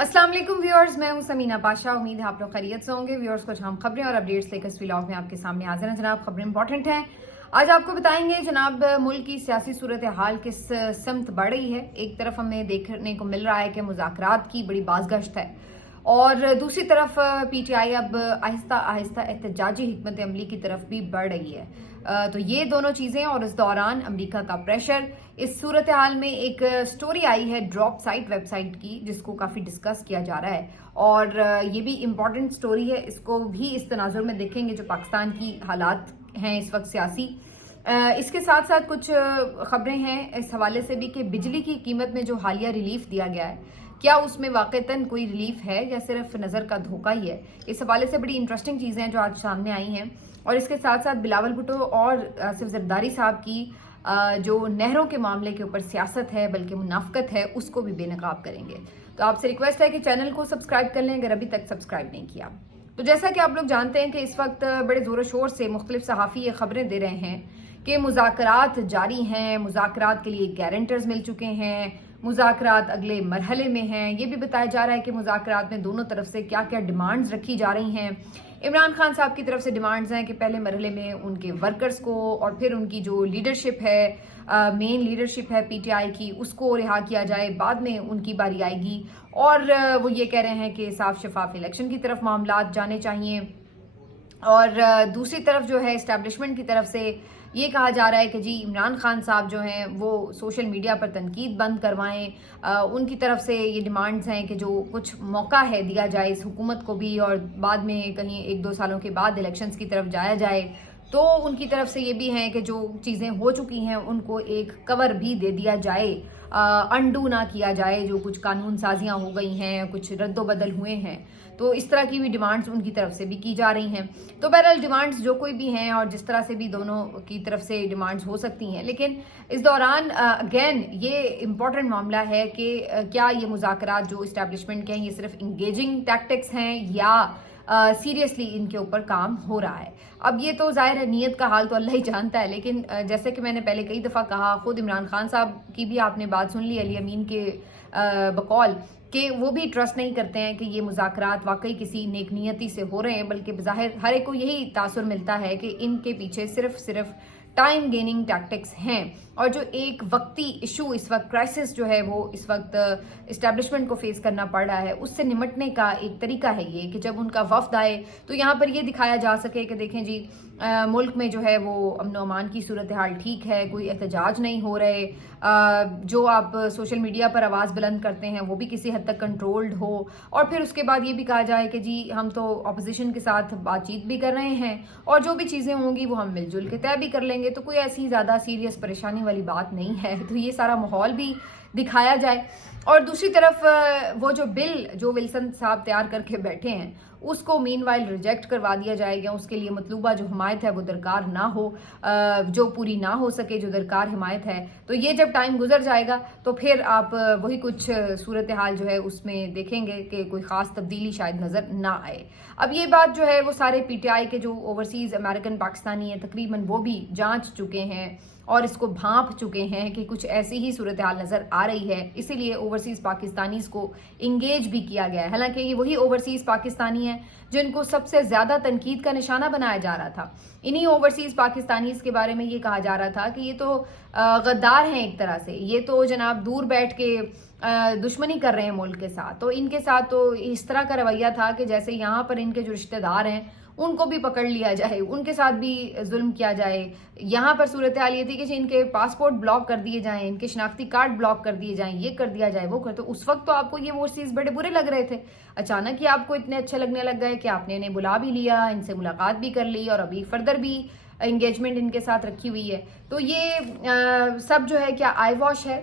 अस्सलाम वालेकुम व्यूअर्स, मैं हूं समीना पाशा। उम्मीद है आप लोग खैरियत से होंगे। व्यूअर्स, कुछ हम खबरें और अपडेट्स लेकर इस व्लॉग में आपके सामने हाजिर हैं। जनाब, खबरें इंपॉर्टेंट हैं। आज आपको बताएंगे जनाब मुल्क की सियासी सूरत हाल किस समत बढ़ रही है। एक तरफ हमें देखने को मिल रहा है कि मुज़ाकरात की बड़ी बाज़गश्त है और दूसरी तरफ पीटीआई अब आहिस्ता आहिस्ता एहतजाजी हिकमत अमली की तरफ भी बढ़ रही है। तो ये दोनों चीज़ें और इस दौरान अमेरिका का प्रेशर। इस सूरत हाल में एक स्टोरी आई है ड्रॉप साइट वेबसाइट की, जिसको काफ़ी डिस्कस किया जा रहा है और ये भी इम्पॉर्टेंट स्टोरी है। इसको भी इस तनाजुर में देखेंगे जो पाकिस्तान की हालात हैं इस वक्त सियासी। इसके साथ साथ कुछ खबरें हैं इस हवाले से भी कि बिजली की कीमत में जो हालिया रिलीफ दिया गया है, क्या उसमें वाक़तन कोई रिलीफ है या सिर्फ नज़र का धोखा ही है। इस हवाले से बड़ी इंटरेस्टिंग चीज़ें हैं जो आज सामने आई हैं। और इसके साथ साथ बिलावल भुट्टो और आसिफ जरदारी साहब की जो नहरों के मामले के ऊपर सियासत है बल्कि मुनाफकत है, उसको भी बेनकाब करेंगे। तो आपसे रिक्वेस्ट है कि चैनल को सब्सक्राइब कर लें अगर अभी तक सब्सक्राइब नहीं किया। तो जैसा कि आप लोग जानते हैं कि इस वक्त बड़े ज़ोर शोर से मुख्तलिफ सहाफ़ी ये खबरें दे रहे हैं कि मुज़ाकरात जारी हैं, मुज़ाकरात के लिए गारंटर्स मिल चुके हैं, मुज़ाकरात अगले मरहले में हैं। ये भी बताया जा रहा है कि मुज़ाकरात में दोनों तरफ से क्या क्या डिमांड्स रखी जा रही हैं। इमरान खान साहब की तरफ से डिमांड्स हैं कि पहले मरहले में उनके वर्कर्स को और फिर उनकी जो लीडरशिप है, मेन लीडरशिप है पीटीआई की, उसको रिहा किया जाए, बाद में उनकी बारी आएगी। और वो ये कह रहे हैं कि साफ शफाफ इलेक्शन की तरफ मामलात जाने चाहिए। और दूसरी तरफ जो है इस्टेब्लिशमेंट की तरफ से ये कहा जा रहा है कि जी इमरान खान साहब जो हैं वो सोशल मीडिया पर तनकीद बंद करवाएं। उनकी तरफ से ये डिमांड्स हैं कि जो कुछ मौका है दिया जाए इस हुकूमत को भी और बाद में कहीं 1-2 सालों के बाद इलेक्शंस की तरफ जाया जाए। तो उनकी तरफ से ये भी हैं कि जो चीज़ें हो चुकी हैं उनको एक कवर भी दे दिया जाए, अंडू ना किया जाए। जो कुछ कानून साजियाँ हो गई हैं, कुछ रद्दोबदल हुए हैं, तो इस तरह की भी डिमांड्स उनकी तरफ से भी की जा रही हैं। तो बहरहाल डिमांड्स जो कोई भी हैं और जिस तरह से भी दोनों की तरफ से डिमांड्स हो सकती हैं, लेकिन इस दौरान अगेन ये इम्पॉर्टेंट मामला है कि क्या ये मुज़ाकरात जो इस्टेब्लिशमेंट के हैं ये सिर्फ इंगेजिंग टैक्टिक्स हैं या सीरियसली इनके ऊपर काम हो रहा है। अब ये तो जाहिर है नीयत का हाल तो अल्लाह ही जानता है, लेकिन जैसे कि मैंने पहले कई दफ़ा कहा, खुद इमरान खान साहब की भी आपने बात सुन ली अली अमीन के बकौल कि वो भी ट्रस्ट नहीं करते हैं कि ये मुज़ाकरात वाकई किसी नेक नियति से हो रहे हैं, बल्कि ज़ाहिर हर एक को यही तासुर मिलता है कि इनके पीछे सिर्फ टाइम गेनिंग टैक्टिक्स हैं। और जो एक वक्ती इशू इस वक्त क्राइसिस जो है वो इस वक्त इस्टेब्लिशमेंट को फेस करना पड़ रहा है, उससे निमटने का एक तरीका है ये कि जब उनका वफ्द आए तो यहाँ पर ये दिखाया जा सके कि देखें जी मुल्क में जो है वो अमन व अमान की सूरत हाल ठीक है, कोई एहतजाज नहीं हो रहे, जो आप सोशल मीडिया पर आवाज़ बुलंद करते हैं वो भी किसी हद तक कंट्रोल्ड हो। और फिर उसके बाद ये भी कहा जाए कि जी हम तो अपोजिशन के साथ बातचीत भी कर रहे हैं और जो भी चीज़ें होंगी वो हम मिलजुल के तय भी कर लेंगे, तो कोई ऐसी ज़्यादा सीरियस परेशानी वाली बात नहीं है। तो ये सारा माहौल भी दिखाया जाए। और दूसरी तरफ वो जो बिल जो विल्सन साहब तैयार करके बैठे हैं उसको मीनवाइल रिजेक्ट करवा दिया जाएगा। उसके लिए मतलूबा जो हमायत है वो दरकार ना हो, जो पूरी ना हो सके जो दरकार हिमायत है। तो ये जब टाइम गुजर जाएगा तो फिर आप वही कुछ सूरत हाल जो है उसमें देखेंगे कि कोई ख़ास तब्दीली शायद नज़र ना आए। अब ये बात जो है वो सारे पीटीआई के जो ओवरसीज़ अमेरिकन पाकिस्तानी हैं तकरीबन वो भी जांच चुके हैं और इसको भांप चुके हैं कि कुछ ऐसी ही सूरत हाल नज़र आ रही है, इसीलिए ओवरसीज़ पाकिस्तानीज़ को इंगेज भी किया गया है। हालांकि ये वही ओवरसीज़ पाकिस्तानी हैं जिनको सबसे ज़्यादा तनकीद का निशाना बनाया जा रहा था। इन्हीं ओवरसीज़ पाकिस्तानीज़ के बारे में ये कहा जा रहा था कि ये तो गद्दार हैं एक तरह से, ये तो जनाब दूर बैठ के दुश्मनी कर रहे हैं मुल्क के साथ। तो इनके साथ तो इस तरह का रवैया था कि जैसे यहाँ पर इनके जो रिश्तेदार हैं उनको भी पकड़ लिया जाए, उनके साथ भी जुल्म किया जाए। यहाँ पर सूरत हाल ये थी कि इनके पासपोर्ट ब्लॉक कर दिए जाएं, इनके शनाख्ती कार्ड ब्लॉक कर दिए जाएं, ये कर दिया जाए वो कर। तो उस वक्त तो आपको ये वो चीज़ बड़े बुरे लग रहे थे, अचानक ही आपको इतने अच्छे लगने लग गए कि आपने इन्हें बुला भी लिया, इनसे मुलाकात भी कर ली और अभी फर्दर भी इंगेजमेंट इनके साथ रखी हुई है। तो ये सब जो है क्या आई वॉश है।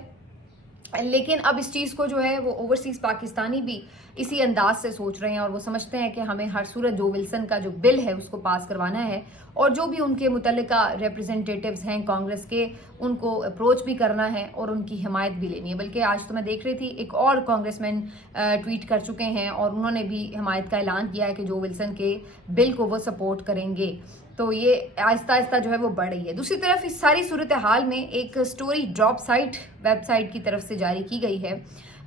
लेकिन अब इस चीज़ को जो है वो ओवरसीज़ पाकिस्तानी भी इसी अंदाज से सोच रहे हैं और वो समझते हैं कि हमें हर सूरत जो विल्सन का जो बिल है उसको पास करवाना है और जो भी उनके मुतल्लिका रिप्रेजेंटेटिव्स हैं कांग्रेस के उनको अप्रोच भी करना है और उनकी हिमायत भी लेनी है। बल्कि आज तो मैं देख रही थी एक और कांग्रेसमैन ट्वीट कर चुके हैं और उन्होंने भी हिमायत का ऐलान किया है कि जो विल्सन के बिल को वो सपोर्ट करेंगे। तो ये आहिस्ता आहिस्ता जो है वो बढ़ रही है। दूसरी तरफ इस सारी सूरत हाल में एक स्टोरी ड्रॉप साइट वेबसाइट की तरफ से जारी की गई है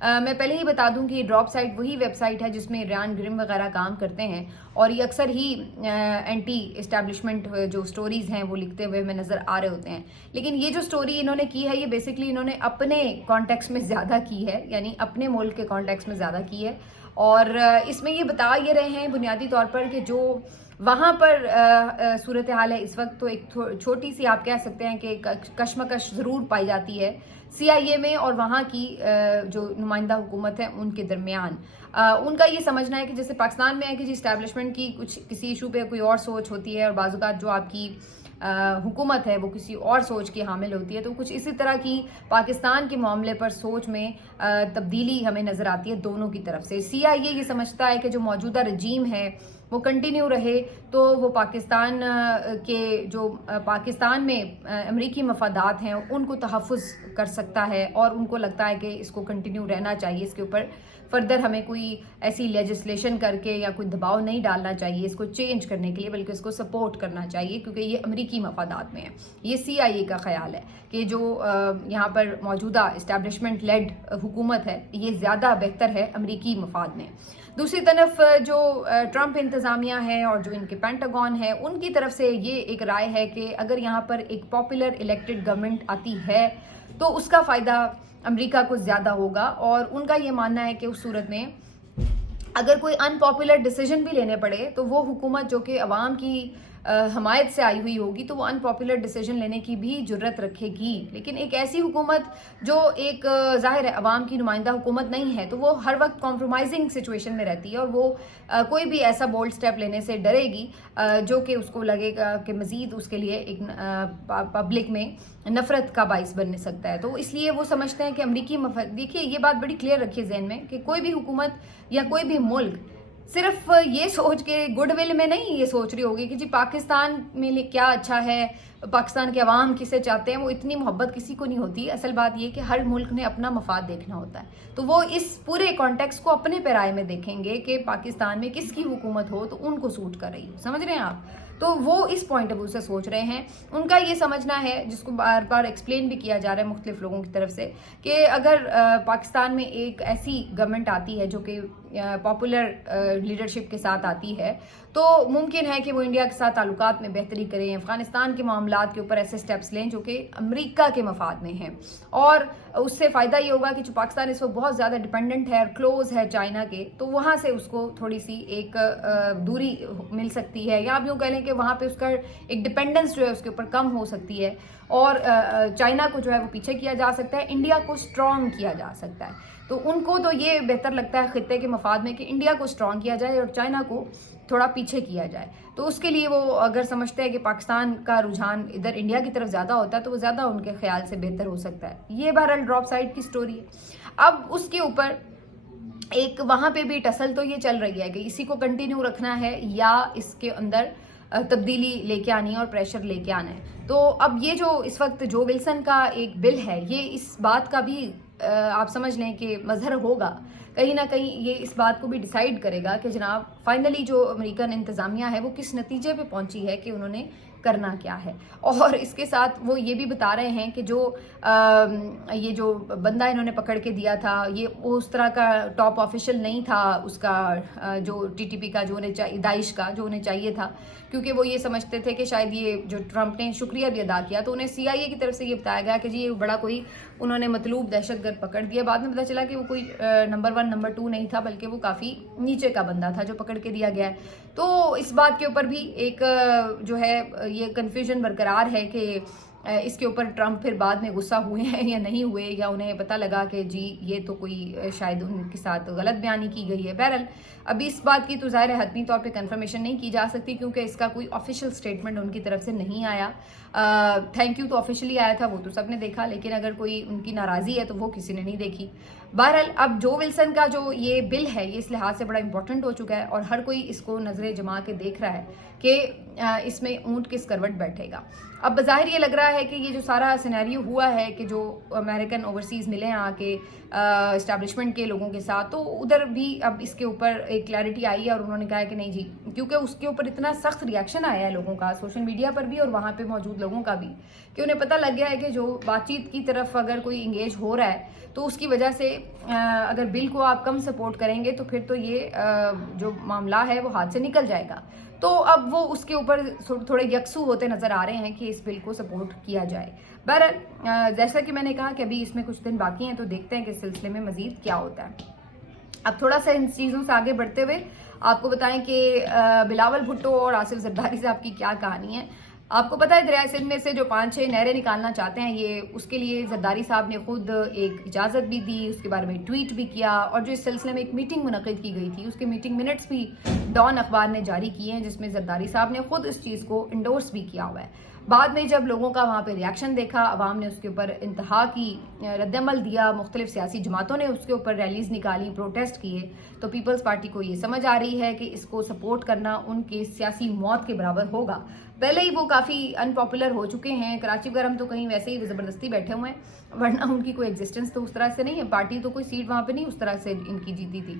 मैं पहले ही बता दूं कि ये ड्रॉप साइट वही वेब साइट है जिसमें रियान ग्रिम वगैरह काम करते हैं और ये अक्सर ही एंटी इस्टेब्लिशमेंट जो स्टोरीज़ हैं वो लिखते हुए हमें नज़र आ रहे होते हैं। लेकिन ये जो स्टोरी इन्होंने की है ये बेसिकली इन्होंने अपने कॉन्टेक्स्ट में ज़्यादा की है, यानी अपने मुल्क के कॉन्टेक्स्ट में ज़्यादा की है। और इसमें ये बता ये रहे हैं बुनियादी तौर पर कि जो वहाँ पर सूरत हाल है इस वक्त, तो एक छोटी सी आप कह सकते हैं कि कशमकश ज़रूर पाई जाती है CIA में और वहाँ की जो नुमाइंदा हुकूमत है उनके दरमियान। उनका ये समझना है कि जैसे पाकिस्तान में है कि जी इस्टेब्लिशमेंट की कुछ किसी इशू पे कोई और सोच होती है और बाज़-औक़ात जो आपकी हुकूमत है वो किसी और सोच की हामिल होती है, तो कुछ इसी तरह की पाकिस्तान के मामले पर सोच में तब्दीली हमें नज़र आती है दोनों की तरफ से। CIA ये समझता है कि जो मौजूदा रजीम है वो कंटिन्यू रहे तो वो पाकिस्तान के जो पाकिस्तान में अमरीकी मफादात हैं उनको तहफ़्फ़ुज़ कर सकता है और उनको लगता है कि इसको कंटिन्यू रहना चाहिए, इसके ऊपर फर्दर हमें कोई ऐसी लेजिस्लेशन करके या कोई दबाव नहीं डालना चाहिए इसको चेंज करने के लिए, बल्कि इसको सपोर्ट करना चाहिए क्योंकि ये अमरीकी मफादात में है। ये CIA का ख्याल है कि जो यहाँ पर मौजूदा इस्टेब्लिशमेंट लेड हुकूमत है ये ज़्यादा बेहतर है अमरीकी मफाद में। दूसरी तरफ जो ट्रंप इंतज़ामिया है और जो इनके पेंटागन है उनकी तरफ से ये एक राय है कि अगर यहाँ पर एक पॉपुलर इलेक्टेड गवर्नमेंट आती है तो उसका फ़ायदा अमेरिका को ज़्यादा होगा और उनका ये मानना है कि उस सूरत में अगर कोई अनपॉपुलर डिसीजन भी लेने पड़े तो वो हुकूमत जो कि अवाम की हमायत से आई हुई होगी तो वो अनपॉपुलर डिसीजन लेने की भी जुर्रत रखेगी। लेकिन एक ऐसी हुकूमत जो एक ज़ाहिर है अवाम की नुमाइंदा हुकूमत नहीं है तो वो हर वक्त कॉम्प्रोमाइजिंग सिचुएशन में रहती है और वो कोई भी ऐसा बोल्ड स्टेप लेने से डरेगी जो कि उसको लगेगा कि मज़ीद उसके लिए एक पब्लिक में नफ़रत का बाइस बन सकता है। तो इसलिए वो समझते हैं कि अमरीकी देखिए ये बात बड़ी क्लियर रखिए जहन में कि कोई भी हुकूमत या कोई भी मुल्क सिर्फ ये सोच के गुडविल में नहीं ये सोच रही होगी कि जी पाकिस्तान में क्या अच्छा है, पाकिस्तान के अवाम किसे चाहते हैं, वो इतनी मोहब्बत किसी को नहीं होती। असल बात ये कि हर मुल्क ने अपना मफाद देखना होता है, तो वो इस पूरे कॉन्टेक्स्ट को अपने पैराए में देखेंगे कि पाकिस्तान में किसकी हुकूमत हो तो उनको सूट कर रही हो, समझ रहे हैं आप। तो वो इस पॉइंट ऑफ व्यू से सोच रहे हैं। उनका ये समझना है जिसको बार बार एक्सप्लेन भी किया जा रहा है मुख्तलिफ लोगों की तरफ से कि अगर पाकिस्तान में एक ऐसी गवर्नमेंट आती है जो कि पॉपुलर लीडरशिप के साथ आती है तो मुमकिन है कि वो इंडिया के साथ ताल्लुकात में बेहतरी करें, अफगानिस्तान के मामलात के ऊपर ऐसे स्टेप्स लें जो कि अमेरिका के मफाद में हैं और उससे फ़ायदा ये होगा कि जो पाकिस्तान इस वक्त बहुत ज़्यादा डिपेंडेंट है और क्लोज है चाइना के, तो वहाँ से उसको थोड़ी सी एक दूरी मिल सकती है या आप यूँ कह लें कि वहाँ पे उसका एक डिपेंडेंस जो है उसके ऊपर कम हो सकती है और चाइना को जो है वो पीछे किया जा सकता है, इंडिया को स्ट्रॉन्ग किया जा सकता है। तो उनको तो ये बेहतर लगता है खित्ते के मफाद में कि इंडिया को स्ट्रॉन्ग किया जाए और चाइना को थोड़ा पीछे किया जाए। तो उसके लिए वो अगर समझते हैं कि पाकिस्तान का रुझान इधर इंडिया की तरफ ज़्यादा होता है तो वो ज़्यादा उनके ख्याल से बेहतर हो सकता है। ये बहरहाल ड्रॉप साइड की स्टोरी है। अब उसके ऊपर एक वहाँ पे भी टसल तो ये चल रही है कि इसी को कंटिन्यू रखना है या इसके अंदर तब्दीली लेके आनी है और प्रेशर लेके आना है। तो अब ये जो इस वक्त जो विल्सन का एक बिल है ये इस बात का भी आप समझ लें कि मजहर होगा, कहीं ना कहीं ये इस बात को भी डिसाइड करेगा कि जनाब फाइनली जो अमेरिकन इंतज़ामिया है वो किस नतीजे पे पहुंची है कि उन्होंने करना क्या है। और इसके साथ वो ये भी बता रहे हैं कि जो ये जो बंदा इन्होंने पकड़ के दिया था ये उस तरह का टॉप ऑफिशियल नहीं था उसका जो TTP का जो उन्हें दाइश का जो उन्हें चाहिए था, क्योंकि वो ये समझते थे कि शायद ये जो ट्रंप ने शुक्रिया भी अदा किया तो उन्हें CIA की तरफ से ये बताया गया कि जी ये बड़ा कोई उन्होंने मतलूब दहशतगर्द पकड़ दिया। बाद में पता चला कि वो कोई नंबर 1 नंबर 2 नहीं था बल्कि वो काफ़ी नीचे का बंदा था जो पकड़ के दिया गया है। तो इस बात के ऊपर भी एक जो है ये कन्फ्यूजन बरकरार है कि इसके ऊपर ट्रंप फिर बाद में गुस्सा हुए हैं या नहीं हुए, या उन्हें पता लगा कि जी ये तो कोई शायद उनके साथ गलत बयानी की गई है। बहरहाल अभी इस बात की तो ज़ाहिर है हतमी तौर पे कंफर्मेशन नहीं की जा सकती क्योंकि इसका कोई ऑफिशियल स्टेटमेंट उनकी तरफ से नहीं आया। थैंक यू तो ऑफिशियली आया था, वो तो सबने देखा, लेकिन अगर कोई उनकी नाराज़गी है तो वो किसी ने नहीं देखी। बहरहाल अब जो विल्सन का जो ये बिल है ये इस लिहाज से बड़ा इंपॉर्टेंट हो चुका है और हर कोई इसको नज़रें जमा के देख रहा है کہ اس میں اونٹ کس کروٹ بیٹھے گا. اب بظاہر یہ لگ رہا ہے کہ یہ جو سارا سینیریو ہوا ہے کہ جو امریکن اوورسیز ملے ہیں آ کے اسٹیبلشمنٹ کے لوگوں کے ساتھ، تو ادھر بھی اب اس کے اوپر ایک کلیئرٹی آئی ہے اور انہوں نے کہا ہے کہ نہیں جی، کیونکہ اس کے اوپر اتنا سخت ریئیکشن آیا ہے لوگوں کا سوشل میڈیا پر بھی اور وہاں پہ موجود لوگوں کا بھی، کہ انہیں پتہ لگ گیا ہے کہ جو بات چیت کی طرف اگر کوئی انگیج ہو رہا ہے تو اس کی وجہ سے اگر بل کو آپ کم سپورٹ کریں گے تو پھر تو یہ جو معاملہ ہے وہ ہاتھ سے نکل جائے گا. تو اب وہ اس کے اوپر تھوڑے یکسو ہوتے نظر آ رہے ہیں کہ اس بل کو سپورٹ کیا جائے. بہرحال جیسا کہ میں نے کہا کہ ابھی اس میں کچھ دن باقی ہیں، تو دیکھتے ہیں کہ اس سلسلے میں مزید کیا ہوتا ہے. اب تھوڑا سا ان چیزوں سے آگے بڑھتے ہوئے آپ کو بتائیں کہ بلاول بھٹو اور آصف زرداری صاحب کی کیا کہانی ہے. آپ کو پتہ ہے دریائے سندھ میں سے جو 5-6 نہریں نکالنا چاہتے ہیں، یہ اس کے لیے زرداری صاحب نے خود ایک اجازت بھی دی، اس کے بارے میں ٹویٹ بھی کیا، اور جو اس سلسلے میں ایک میٹنگ منعقد کی گئی تھی اس کے میٹنگ منٹس بھی ڈان اخبار نے جاری کیے ہیں، جس میں زرداری صاحب نے خود اس چیز کو انڈورس بھی کیا ہوا ہے. بعد میں جب لوگوں کا وہاں پہ ریاکشن دیکھا، عوام نے اس کے اوپر انتہا کی رد عمل دیا، مختلف سیاسی جماعتوں نے اس کے اوپر ریلیز نکالی، پروٹیسٹ کیے، تو پیپلز پارٹی کو یہ سمجھ آ رہی ہے کہ اس کو سپورٹ کرنا ان کے سیاسی موت کے برابر ہوگا. پہلے ہی وہ کافی ان پاپولر ہو چکے ہیں. کراچی گرم تو کہیں ویسے ہی زبردستی بیٹھے ہوئے ہیں، ورنہ ان کی کوئی ایگزسٹنس تو اس طرح سے نہیں ہے، پارٹی تو کوئی سیٹ وہاں پہ نہیں اس طرح سے ان کی جیتی تھی.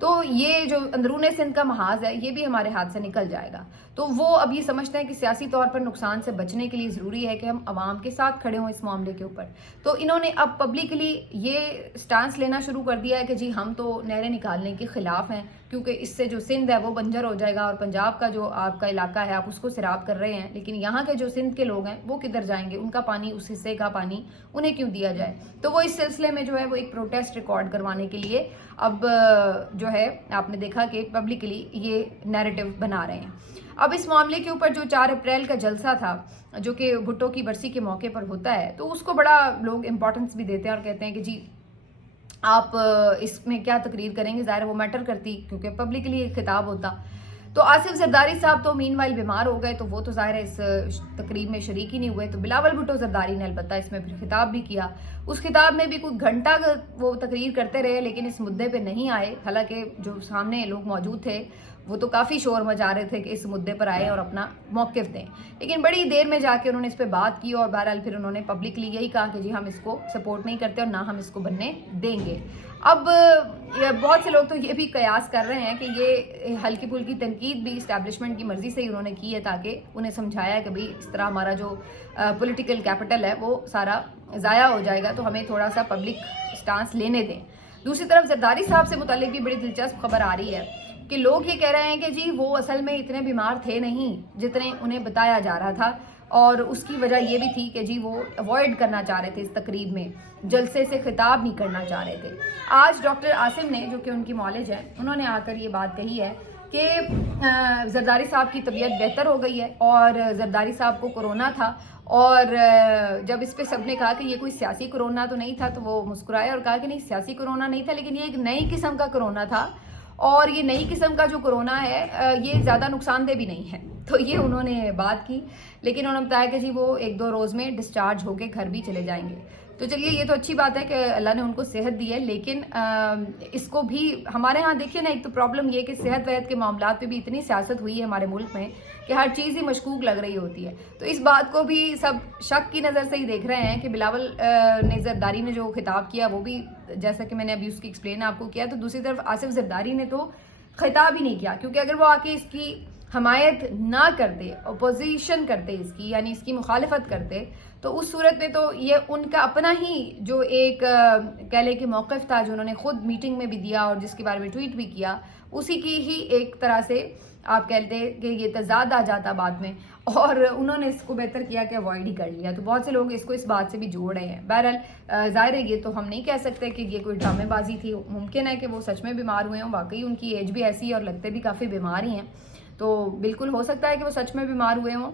تو یہ جو اندرون سندھ کا محاذ ہے یہ بھی ہمارے ہاتھ سے نکل جائے گا. تو وہ اب یہ سمجھتے ہیں کہ سیاسی طور پر نقصان سے بچنے کے لیے ضروری ہے کہ ہم عوام کے ساتھ کھڑے ہوں اس معاملے کے اوپر. تو انہوں نے اب پبلکلی یہ سٹانس لینا شروع کر دیا ہے کہ جی ہم تو نہریں نکالنے کے خلاف ہیں، کیونکہ اس سے جو سندھ ہے وہ بنجر ہو جائے گا، اور پنجاب کا جو آپ کا علاقہ ہے آپ اس کو سیراب کر رہے ہیں، لیکن یہاں کے جو سندھ کے لوگ ہیں وہ کدھر جائیں گے؟ ان کا پانی، اس حصے کا پانی انہیں کیوں دیا جائے؟ تو وہ اس سلسلے میں جو ہے وہ ایک پروٹیسٹ ریکارڈ کروانے کے لیے اب جو ہے آپ نے دیکھا کہ پبلکلی یہ نیریٹو بنا رہے ہیں. اب اس معاملے کے اوپر جو 4 اپریل کا جلسہ تھا جو کہ بھٹو کی برسی کے موقع پر ہوتا ہے، تو اس کو بڑا لوگ امپورٹنس بھی دیتے ہیں اور کہتے ہیں کہ جی آپ اس میں کیا تقریر کریں گے، ظاہر وہ میٹر کرتی کیونکہ پبلکلی ایک خطاب ہوتا. تو آصف زرداری صاحب تو مین وائل بیمار ہو گئے، تو وہ تو ظاہر ہے اس تقریب میں شریک ہی نہیں ہوئے. تو بلاول بھٹو زرداری نے البتہ اس میں پھر خطاب بھی کیا. اس خطاب میں بھی کوئی گھنٹہ وہ تقریر کرتے رہے لیکن اس مدعے پہ نہیں آئے، حالانکہ جو سامنے لوگ موجود تھے وہ تو کافی شور مچا رہے تھے کہ اس مدعے پر آئے اور اپنا موقف دیں، لیکن بڑی دیر میں جا کے انہوں نے اس پہ بات کی اور بہرحال پھر انہوں نے پبلکلی یہی کہا کہ جی ہم اس کو سپورٹ نہیں کرتے اور نہ ہم اس کو بننے دیں گے. اب بہت سے لوگ تو یہ بھی قیاس کر رہے ہیں کہ یہ ہلکی پھلکی تنقید بھی اسٹیبلشمنٹ کی مرضی سے ہی انہوں نے کی ہے، تاکہ انہیں سمجھایا کہ بھئی اس طرح ہمارا جو پولیٹیکل کیپٹل ہے وہ سارا ضائع ہو جائے گا، تو ہمیں تھوڑا سا پبلک سٹانس لینے دیں. دوسری طرف زرداری صاحب سے متعلق بھی بڑی دلچسپ خبر آ رہی ہے کہ لوگ یہ کہہ رہے ہیں کہ جی وہ اصل میں اتنے بیمار تھے نہیں جتنے انہیں بتایا جا رہا تھا، اور اس کی وجہ یہ بھی تھی کہ جی وہ اوائڈ کرنا چاہ رہے تھے اس تقریب میں، جلسے سے خطاب نہیں کرنا چاہ رہے تھے. آج ڈاکٹر عاصم نے جو کہ ان کی معالج ہیں، انہوں نے آ کر یہ بات کہی ہے کہ زرداری صاحب کی طبیعت بہتر ہو گئی ہے اور زرداری صاحب کو کورونا تھا، اور جب اس پہ سب نے کہا کہ یہ کوئی سیاسی کورونا تو نہیں تھا تو وہ مسکرائے اور کہا کہ نہیں سیاسی کورونا نہیں تھا، لیکن یہ ایک نئی قسم کا کورونا تھا، اور یہ نئی قسم کا جو کورونا ہے یہ زیادہ نقصان دہ بھی نہیں ہے. تو یہ انہوں نے بات کی، لیکن انہوں نے بتایا کہ جی وہ 1-2 روز میں ڈسچارج ہو کے گھر بھی چلے جائیں گے. تو چلیے یہ تو اچھی بات ہے کہ اللہ نے ان کو صحت دی ہے، لیکن اس کو بھی ہمارے ہاں دیکھیے نا، ایک تو پرابلم یہ کہ صحت وحت کے معاملات پہ بھی اتنی سیاست ہوئی ہے ہمارے ملک میں کہ ہر چیز ہی مشکوک لگ رہی ہوتی ہے. تو اس بات کو بھی سب شک کی نظر سے ہی دیکھ رہے ہیں کہ بلاول نے زرداری نے جو خطاب کیا وہ بھی جیسا کہ میں نے ابھی اس کی ایکسپلین آپ کو کیا. تو دوسری طرف آصف زرداری نے تو خطاب ہی نہیں کیا، کیونکہ اگر وہ آ کے اس کی حمایت نہ کرتے، اپوزیشن کرتے اس کی، یعنی اس کی مخالفت کرتے، تو اس صورت میں تو یہ ان کا اپنا ہی جو ایک کہہ لے کہ موقف تھا جو انہوں نے خود میٹنگ میں بھی دیا اور جس کے بارے میں ٹویٹ بھی کیا، اسی کی ہی ایک طرح سے آپ کہتے کہ یہ تضاد آ جاتا بعد میں، اور انہوں نے اس کو بہتر کیا کہ اوائڈ ہی کر لیا. تو بہت سے لوگ اس کو اس بات سے بھی جوڑ رہے ہیں. بہرحال ظاہر ہے یہ تو ہم نہیں کہہ سکتے کہ یہ کوئی ڈرامے بازی تھی، ممکن ہے کہ وہ سچ میں بیمار ہوئے ہوں، واقعی ان کی ایج بھی ایسی ہے اور لگتے بھی کافی بیمار ہی ہیں، تو بالکل ہو سکتا ہے کہ وہ سچ میں بیمار ہوئے ہوں،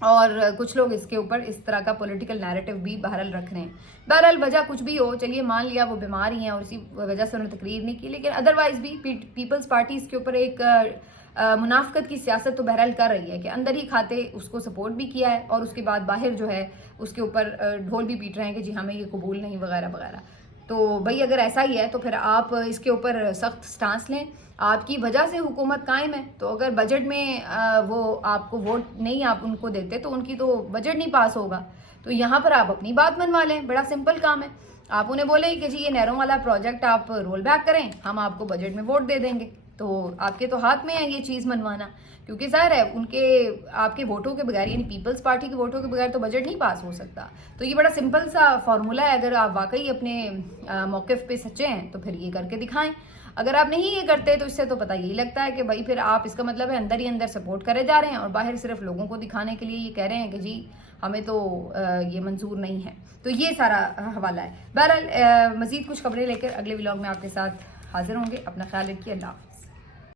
اور کچھ لوگ اس کے اوپر اس طرح کا پولیٹیکل نیریٹو بھی بہرحال رکھ رہے ہیں. بہرحال وجہ کچھ بھی ہو، چلیے مان لیا وہ بیمار ہی ہیں اور اسی وجہ سے انہوں نے تقریر نہیں کی، لیکن ادروائز بھی پیپلز پارٹی اس کے اوپر ایک منافقت کی سیاست تو بہرحال کر رہی ہے کہ اندر ہی کھاتے اس کو سپورٹ بھی کیا ہے اور اس کے بعد باہر جو ہے اس کے اوپر ڈھول بھی پیٹ رہے ہیں کہ جی ہمیں یہ قبول نہیں وغیرہ وغیرہ. تو بھائی اگر ایسا ہی ہے تو پھر آپ اس کے اوپر سخت سٹانس لیں. آپ کی وجہ سے حکومت قائم ہے, تو اگر بجٹ میں وہ آپ کو ووٹ نہیں آپ ان کو دیتے تو ان کی تو بجٹ نہیں پاس ہوگا. تو یہاں پر آپ اپنی بات منوا لیں, بڑا سمپل کام ہے. آپ انہیں بولیں کہ جی یہ نہروں والا پروجیکٹ آپ رول بیک کریں, ہم آپ کو بجٹ میں ووٹ دے دیں گے. تو آپ کے تو ہاتھ میں ہے یہ چیز منوانا, کیونکہ ظاہر ہے ان کے آپ کے ووٹوں کے بغیر, یعنی پیپلز پارٹی کے ووٹوں کے بغیر تو بجٹ نہیں پاس ہو سکتا. تو یہ بڑا سمپل سا فارمولہ ہے, اگر آپ واقعی اپنے موقف پہ سچے ہیں تو پھر یہ کر کے دکھائیں. اگر آپ نہیں یہ کرتے تو اس سے تو پتہ یہی لگتا ہے کہ بھائی پھر آپ, اس کا مطلب ہے اندر ہی اندر سپورٹ کرے جا رہے ہیں اور باہر صرف لوگوں کو دکھانے کے لیے یہ کہہ رہے ہیں کہ جی ہمیں تو یہ منظور نہیں ہے. تو یہ سارا حوالہ ہے. بہرحال مزید کچھ خبریں لے کر اگلے ولاگ میں آپ کے ساتھ حاضر ہوں گے. اپنا خیال رکھیے. اللہ حافظ.